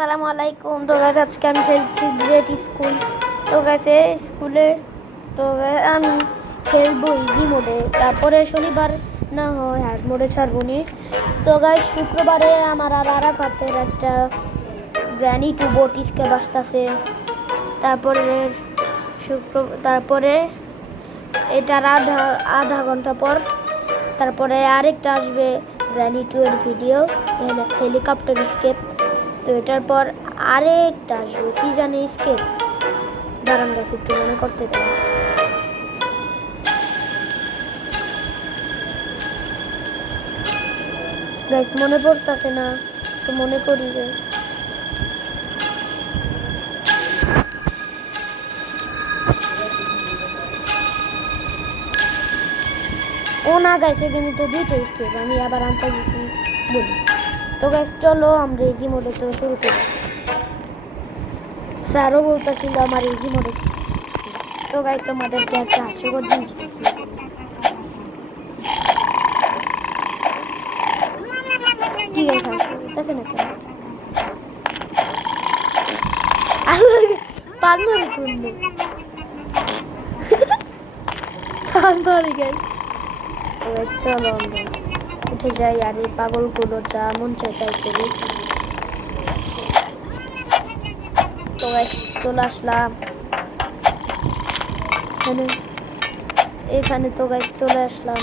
আসসালামু আলাইকুম। তো গাইস আজকে আমি খেলছি গ্রেট স্কুল। তো গাইস স্কুলে আমি খেলবো ইজি মোডে, তারপরে শনিবার না হয় হার্ড মোডে ছাড়বো নি। তো গাইস শুক্রবারে আমার আর আরাফাতের একটা গ্র্যানি টু বোটিসকে বাসতাছে। তারপরে এটার আধা ঘন্টা পর তারপরে আরেকটা আসবে গ্র্যানি টু এর ভিডিও, হেলিকপ্টার স্কেপ। তো এটার পর আরেকটা আসবে কি জানি স্কেপ, দাঁড়ান গাছ একটু মনে করতে দেন। গাইস মনে পড়তেছে না, তো মনে করি গাইস। ও না গাইস, এখানে তো দুইটা স্কেপ, আমি আবার আন্তর্জাতিক বলি। তো গাইস চলো আমরা ইজি মোডে তো শুরু করি। স্যারও বলতেছিল আমার ইজি মোডে। তো গাইস আমাদেরকে একটা হাস্যকর জিনিস কি গাইস হাসতেছে না কেন? পান মারি করলে পান মারি গাইস। তো গাইস চলো আমরা উঠে যাই আর এই পাগলগুলো যা মন চায় তাই করি। তো গাইস চলে আসলাম এখানে। তো গাইস চলে আসলাম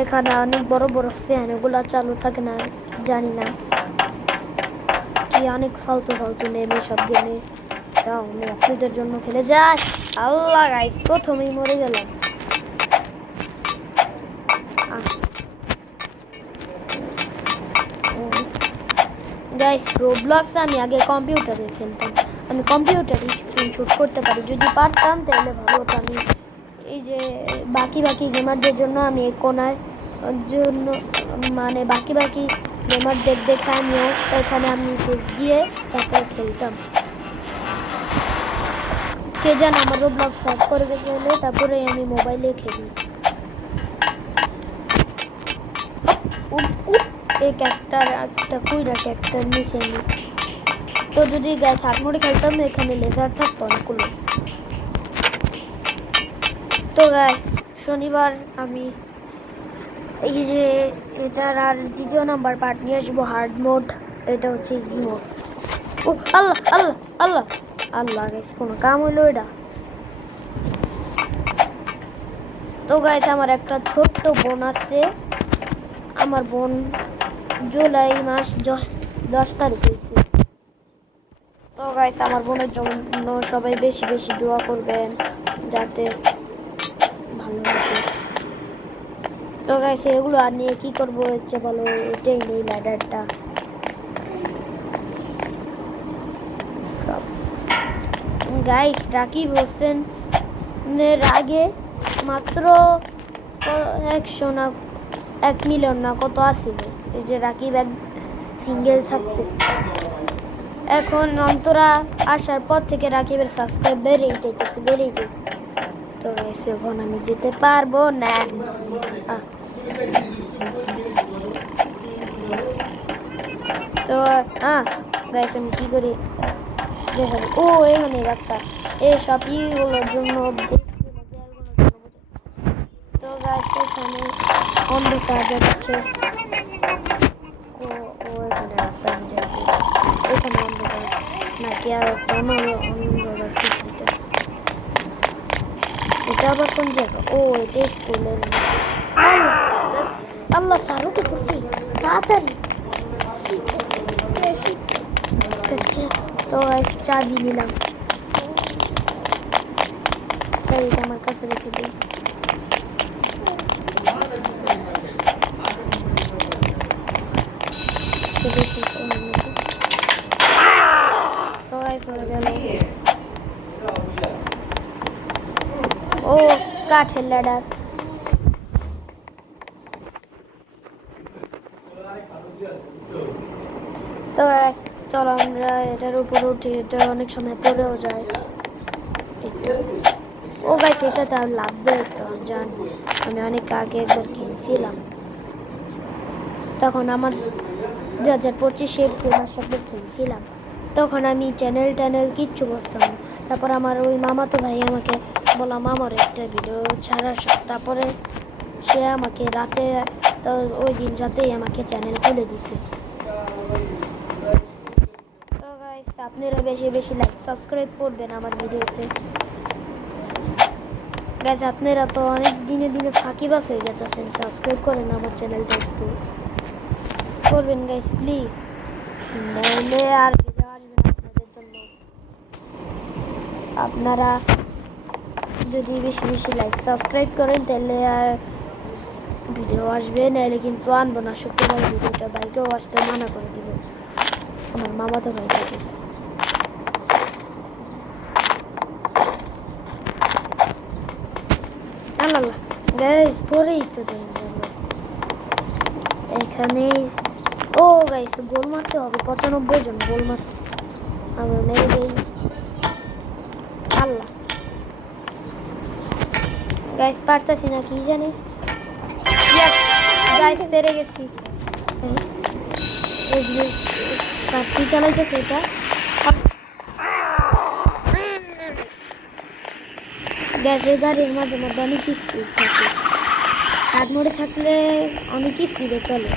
এখানে। অনেক বড় বড় ফ্যান, ওগুলা চালু থাকে না জানি না কি, অনেক ফালতু ফালতু নেম সব গেমে। তাও আমি আপনাদের জন্য খেলে যাই। আল্লাহ গাইস প্রথমেই মরে গেলাম। গাইস রোবলক্স আমি আগে কম্পিউটারে খেলতাম, আমি কম্পিউটারে স্ক্রিনশট করতে পারি। যদি পারতাম তাহলে ভালো হতো। আমি এই যে বাকি গেমারদের জন্য আমি এই কোনায় জন্য মানে বাকি গেমারদের দেখে আমিও এখানে আমি ফেস দিয়ে তারপরে খেলতাম। কে জান আমার রোবলক্স সার্চ করে গেলে তারপরে আমি মোবাইলে খেলি। এই ক্যারেক্টার একটা কুইরা ক্যারেক্টার নিচে নি। তো যদি গ্যাস হাত মোড়ে খেলতাম এখানে লেজার থাকতো অনেকগুলো। তো গাইস শনিবার আমি এই যে এটার আর দ্বিতীয় নাম্বার পার্ট নিয়ে আসবো হার্ড মোড। এটা হচ্ছে ইজি মোড। ও আল্লাহ আল্লাহ আল্লাহ আল্লাহ গাইস কোনো কাম হইলো এটা? তো গাইস আমার একটা ছোট্ট বোন আছে। আমার বোন জুলাই মাস 10 তারিখ হয়েছে। তো গাইস আমার বোনের জন্য সবাই বেশি বেশি দোয়া করবেন যাতে ভালো লাগে। তো গাইস এগুলো আর নিয়ে কি করবো, হচ্ছে বলো এটাই নেই ল্যাডারটা। গাইস রাকিব হোসেনের আগে মাত্র 100 না 1 মিলিয়ন না কত আসছিল এই যে রাকিব এক সিঙ্গেল থাকতে। এখন অন্তরা আসার পর থেকে রাকিবের সাবস্ক্রাইব বেড়েই যাইতেছে। তো এখন আমি যেতে পারবো না। তো গাইস আমি কি করি, ও এখানে রাস্তা এইসব ইগুলোর জন্য। তো গাইস এখানে অন্ধকার দেখাচ্ছে। ও এখানে রাস্তা যাবে, এখানে অন্ধকার নাকি আর অন্ধকার পৃথিবীতে। এটা আবার কোন জায়গা? ও এটা স্কুলের। আল্লাহ স্যার উঠে পড়ছি তাড়াতাড়ি। তো চাবি নিলাম, চাবিটা আমার কাছে রেখে দিই। ও কাঠের ল্যাডার। তো চলো আমরা এটার উপরে উঠি, এটা অনেক সময় পড়েও যায়। ও গাইস এটা তো লাভ দেয় তো জানি, আমি অনেক আগে একবার খেলছিলাম। তখন আমার 2025 এপ্রিল মাসে একবার খেলছিলাম। তখন আমি চ্যানেল কিচ্ছু বুঝতাম না। তারপর আমার ওই মামাতো ভাই আমাকে বললাম আমার একটা ভিডিও ছাড়ার তারপরে সে আমাকে রাতে, তো ওই দিন রাতেই আমাকে চ্যানেল খুলে দিছে। তো গাইস আপনারা বেশি বেশি লাইক সাবস্ক্রাইব করবেন আমার ভিডিওতে। গাইস আপনারা তো অনেক দিনে দিনে ফাঁকিবাজ হয়ে যেতেছেন, সাবস্ক্রাইব করেন আমার চ্যানেলটা, একটু করবেন গাইস প্লিজ, নইলে আর ভিডিও আসবে না আপনাদের জন্য। আপনারা যদি বেশি বেশি লাইক সাবস্ক্রাইব করেন তাহলে আর ভিডিও আসবে, নাহলে কিন্তু আনবো না। শুক্রবার ভিডিওটা ভাইকেও আসতে মানা করে দিবে, আমার মামাতো ভাই থেকে। আল্লাহ গাইস পরেই তো যাই এখানে। ও গাইস গোল মারতে হবে, 95 জন গোল মারছে, আমি মেরে দেই। আল্লাহ গাইস পারতাছি না কি জানি। ইয়েস গাইস পেরে গেছি। কাঠি চালাইতেছে এটা। গ্যাসের গাড়ির মাঝে মধ্যে অনেক স্পিড থাকে, হাত মোড়ে থাকলে অনেক স্পিডে চলে।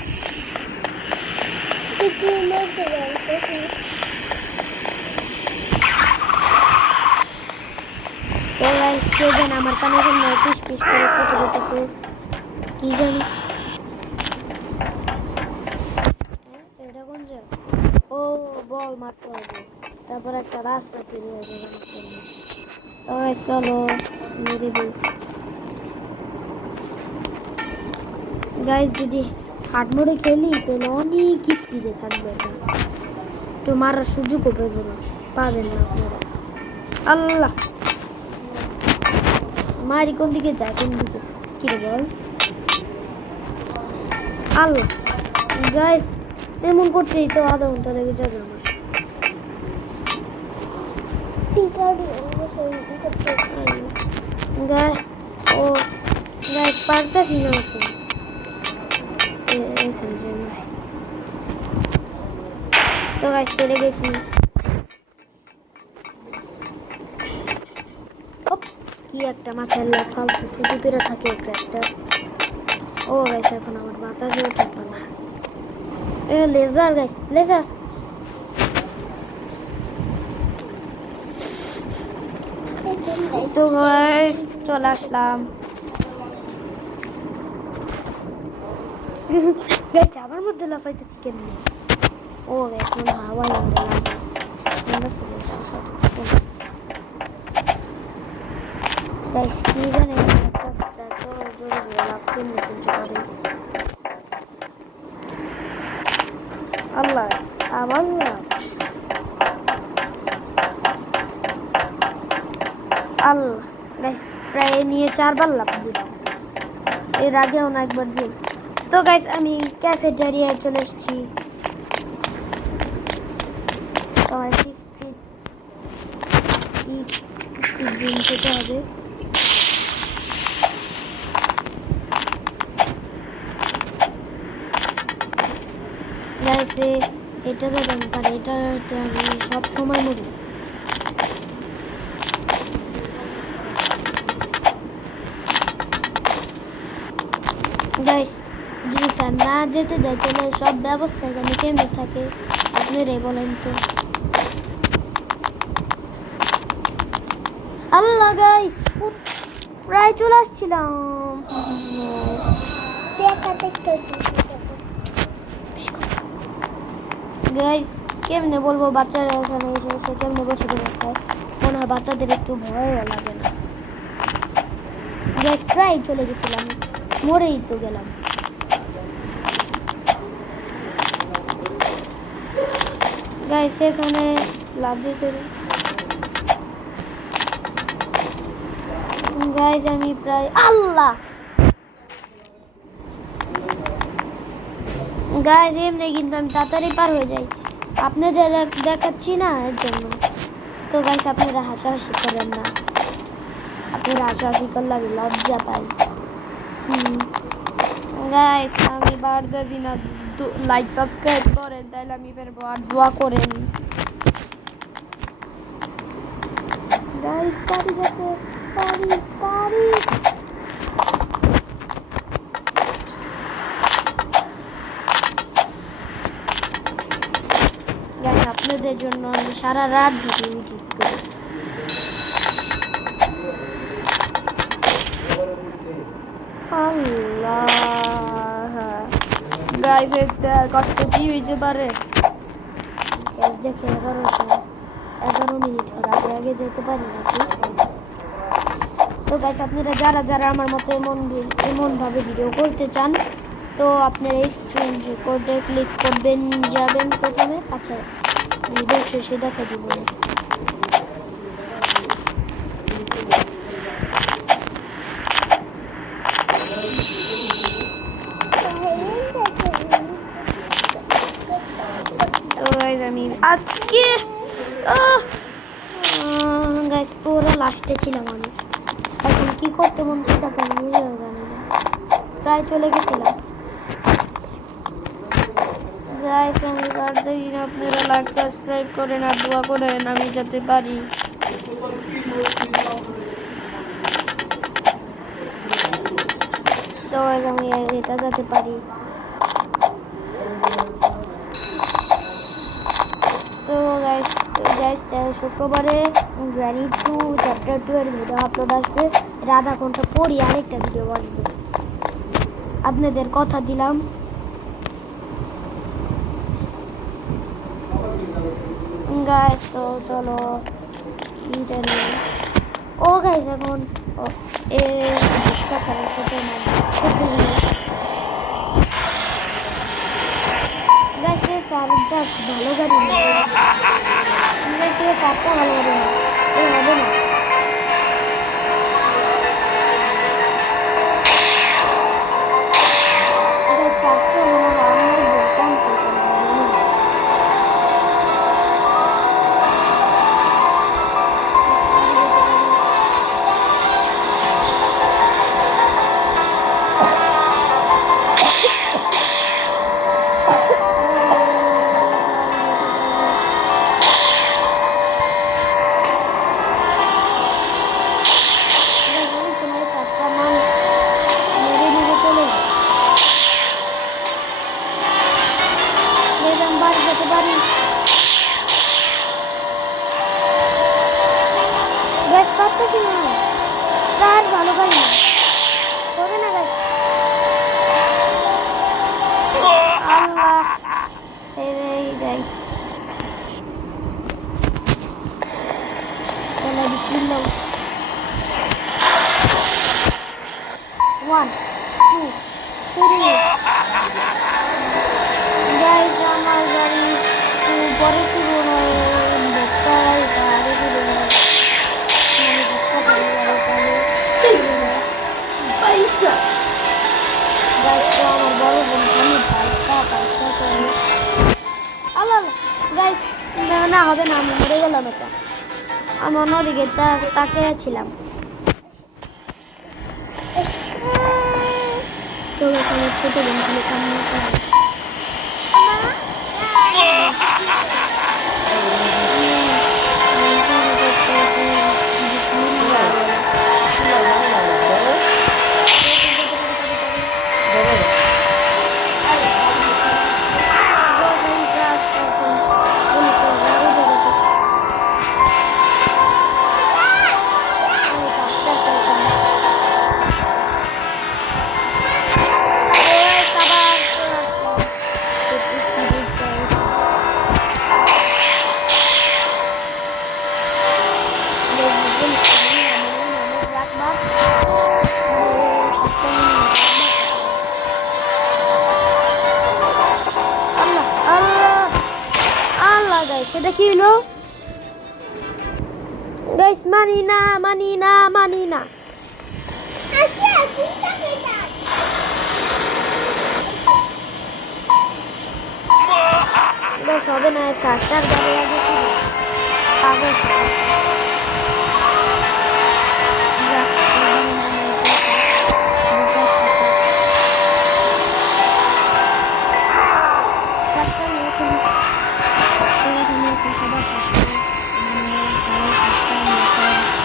তো গাইস কে জানে আমার কানের সামনে ফিস ফিস করে কথা বলতেছে কি জানি। এটা কোন জায়গা? ও বল মারতে হবে, তারপর একটা রাস্তা তৈরি হয়ে যাবে আমার জন্য। তো গাইস চলো মেরে দিই। গাইস যদি হাট মোড়ে খেলি তাহলে অনেক স্পিডে থাকবে, তো মারার সুযোগও পাবেন না আপনারা। আল্লাহ মারি কোন দিকে যায়, কোন দিকে কি রে বল। আল্লাহ গাইস এমন করতেই তো আধা ঘন্টা লেগে যাবে আমার। গাইস ও গাইস পারতেছি না এখন। তো গাইস পেরে গেছি। কি একটা মাথায় ফালতু টুপি পেরে থাকে একটা। ও গাইস এখন আমার বাতাসও থাকবে না। Laser guys laser. তো গাইস চলে আসলাম। গাইস আমার মধ্যে লাফাইতেছি কেমনে? ও গাইস মনে হাওয়াই আমরা গাইস কি জানে এত জোরে জোরে লাফ কেমনে শুনতে পারে। আল্লাহ আবার আল্লাহ গাইস প্রায় নিয়ে 4 বার লাফ দিলাম, এর আগেও না একবার দিন। তো গাইস আমি ক্যাফেটেরিয়ায় চলে এসেছি। তো স্পিড ড্রিঙ্ক খেতে হবে। গাইস এটা যাবেন পারে, এটাতে আমি সব সময় মরি। গাইস যদি স্যার না যেতে দেয় তাহলে সব ব্যবস্থা এখানে কেমনে থাকে আপনারাই বলেন তো। আল্লাহ গাইস প্রায় চলে আসছিলাম। গাইস কেমনে বলবো, বাচ্চারা এখানে এসে কেমনে বসে বসে খায়, মনে হয় বাচ্চাদের একটু ভয়ও লাগে না। গাইস প্রায় চলে গেছিলাম, মরেই তো গেলাম। গাইস এখানে লাভ দিতে গাইস আমি প্রায় আল্লাহ গাইস এমনি কিন্তু আমি তাড়াতাড়ি পার হয়ে যাই, আপনাদের দেখাচ্ছি না এর জন্য। তো গাইস আপনারা হাসাহাসি করেন না, আপনারা হাসাহাসি করলে আমি লজ্জা পাই। গাইস আমি বারদাদি না, লাইক সাবস্ক্রাইব করেন তাহলে আমি পারবো, আর দোয়া করেন। গাইস পারি যেতে পারি পারি গাইস আপনাদের জন্য আমি সারা রাত ভিডিও এডিট করি আল্লাহ গাইস এটা কষ্ট কি হইতে পারে গাইস দেখে 11 মিনিট হলো আগে যেতে পারি নাকি তো গাইস আপনারা যারা আমার মতো এমন ভাবে ভিডিও করতে চান তো আপনারা এই স্ক্রিন রেকর্ডে ক্লিক করবেন যাবেন প্রথমে আচ্ছা ভিডিও শেষে দেখা দিব না তো গাইস আমি আজকে গাইস পুরো লাস্টে ছিলাম আমি এখন কি করতে মন চাইতেছে আমি নিজেও জানি না প্রায় চলে গেছিলাম গাইস আমি পারতে দিন আপনারা লাইক সাবস্ক্রাইব করেন আর দোয়া করেন আমি যেতে পারি তো আমি এটা যেতে পারি তো গাইস শুক্রবারে গ্র্যানি 2 চ্যাপ্টার 2 এর ভিডিও আপলোড আসবে এর আধা ঘন্টা পরই আরেকটা ভিডিও আসবে আপনাদের কথা দিলাম গাইস তো চলো ও গাইস এখন স্যারের সাথে গাইস স্যারটা ভালো গাড়ি না গাইস স্যারটা ভালো গাড়ি না হবে না পারতেছি না স্যার ভালো গাড়ি না হবে না গাইস আল্লাহ এই যাই চলো বিসমিল্লাহ 1 2 3 গাইস আমার গাড়ি একটু পরে শুরু হয় ধাক্কা গাড়িটা আগে শুরু হয় গাইস তো আমার বড় বোন আমি পয়সা করে আল্লাহ গাইস না হবে না আমি মরে গেলাম এটা আমি অন্যদিকে তাকে ছিলাম তো আমার ছোট বোন খালি কান্না করে সেটা কি হলো গাইস মানি না গাইস হবে না সাতটার গাড়ি আগে ছিল পাগল সবাই ফার্স্ট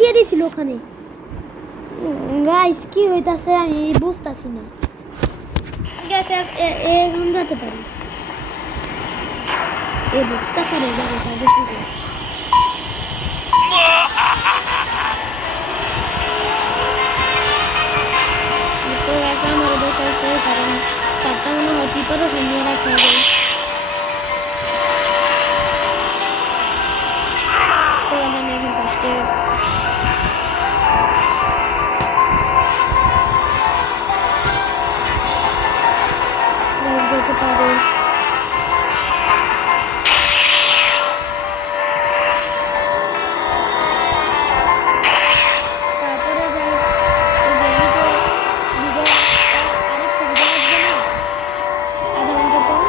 দিয়ে দিছিল ওখানে। গাইস কি হইতাছে আমি বুঝতাছি না। গেছে এখন যেতে পারি এ বুঝতাছে রে গাড়িটা বেশি করে। তো গেছে আমার বসে আসে কারণ সাতটা মনে হয় প্রিপারেশন নিয়ে রাখা হবে। তো আমি এখন ফার্স্টে যেতে পারি। তারপরে যাই এই ব্যাগি তো ভিডিও আরেকটা ভিডিও আসবে না আধা ঘন্টা পর।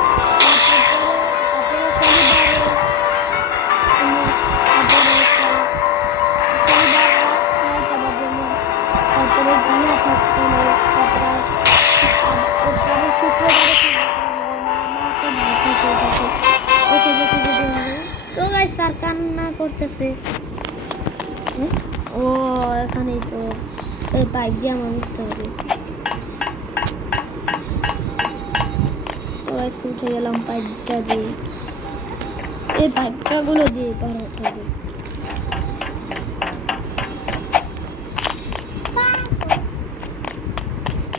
তারপরে শনিবার রাত 9টা বাজে না। তারপরে ঘুমিয়ে থাকতাম। তারপরে এরপরে শুক্রবারে ওকে যেতে যেতে হবে। তো গাইস স্যার কান্না করতেছে। ও এখানেই তো এই বাইক দিয়ে আমার উঠতে হবে। উঠে গেলাম পাইপটা দিয়ে। এই পাইপটাগুলো দিয়ে পার হতে হবে।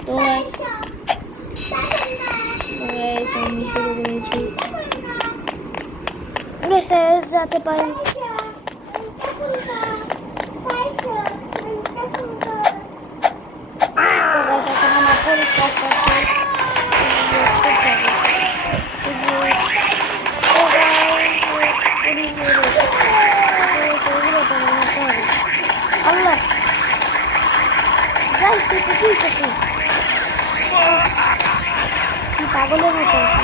তো আমি শুরু করেছি যেতে পারি। তো গাইস এখন আমার পরিষ্কার আল্লাহ গাইস এটা কি করছে পাগলের মতো আছে।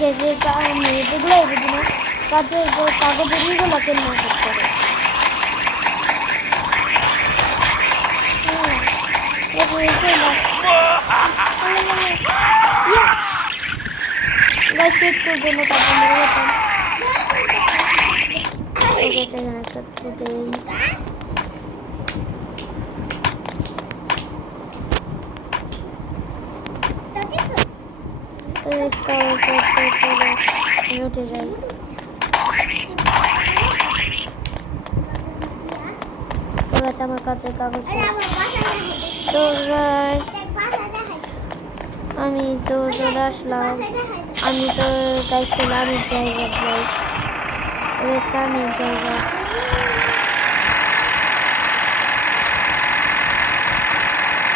গেছে মেয়েদেরগুলো বুঝি না কাজে কাগজের ইগুলো কেন করতে হবে। গাইস একটুর জন্য তারপর মরে যেতাম। গেছে এখানে একটা দেই। রোদে যাই। তো গেছে আমার কাছে কাগজ। তো আমি তো চলে আসলাম। আমি তো গাইস চলে আমি ড্রাইভার যাই। আমি ড্রাইভার।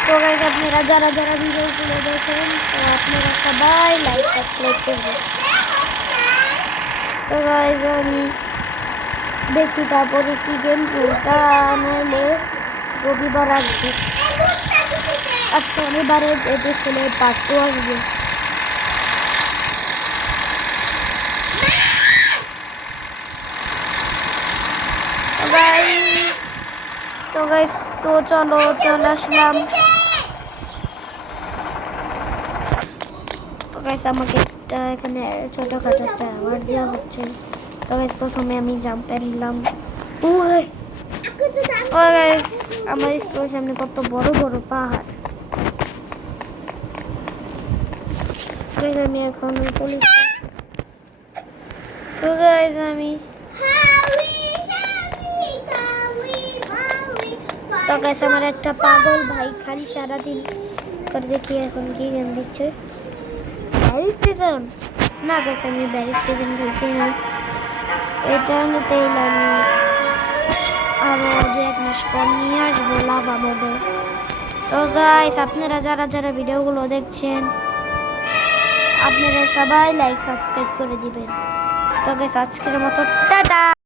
তো গাইস আপনারা যারা যারা ভিডিওগুলো দেখেন তো আপনারা সবাই লাইক সাবস্ক্রাইব করবেন। তো গাইস আমি দেখি তারপরে কি গেম ওটা নাহলে রবিবার আসবে আর শনিবারে স্কুলে পার্ট 2 আসবে। তো গাইস তো চলো চলে আসলাম। তো গাইস আমাকে একটা এখানে ছোটখাটো একটা অ্যাওয়ার্ড দেওয়া হচ্ছে। তো গাইস প্রথমে আমি জাম্পে নিলাম। ও গাইস আমার স্কুলের সামনে কত বড় বড় পাহাড়। আমি এখন পুলিশ। তো গাইস আমি তো গাইস আমার একটা পাগল ভাই খালি সারাদিন করে দেখি এখন কি গেম দিচ্ছে। ব্যারিজ প্রিজন না গাইস আমি ব্যারিজ প্রিজন খেলছি না। এটা নিতে আমি আরো 2-1 মাস পর নিয়ে আসবো লাভা মোডে। তো গাইস আপনারা যারা যারা ভিডিওগুলো দেখছেন আপনারা সবাই লাইক সাবস্ক্রাইব করে দিবেন। তো গাইস আজকের মতো টাটা।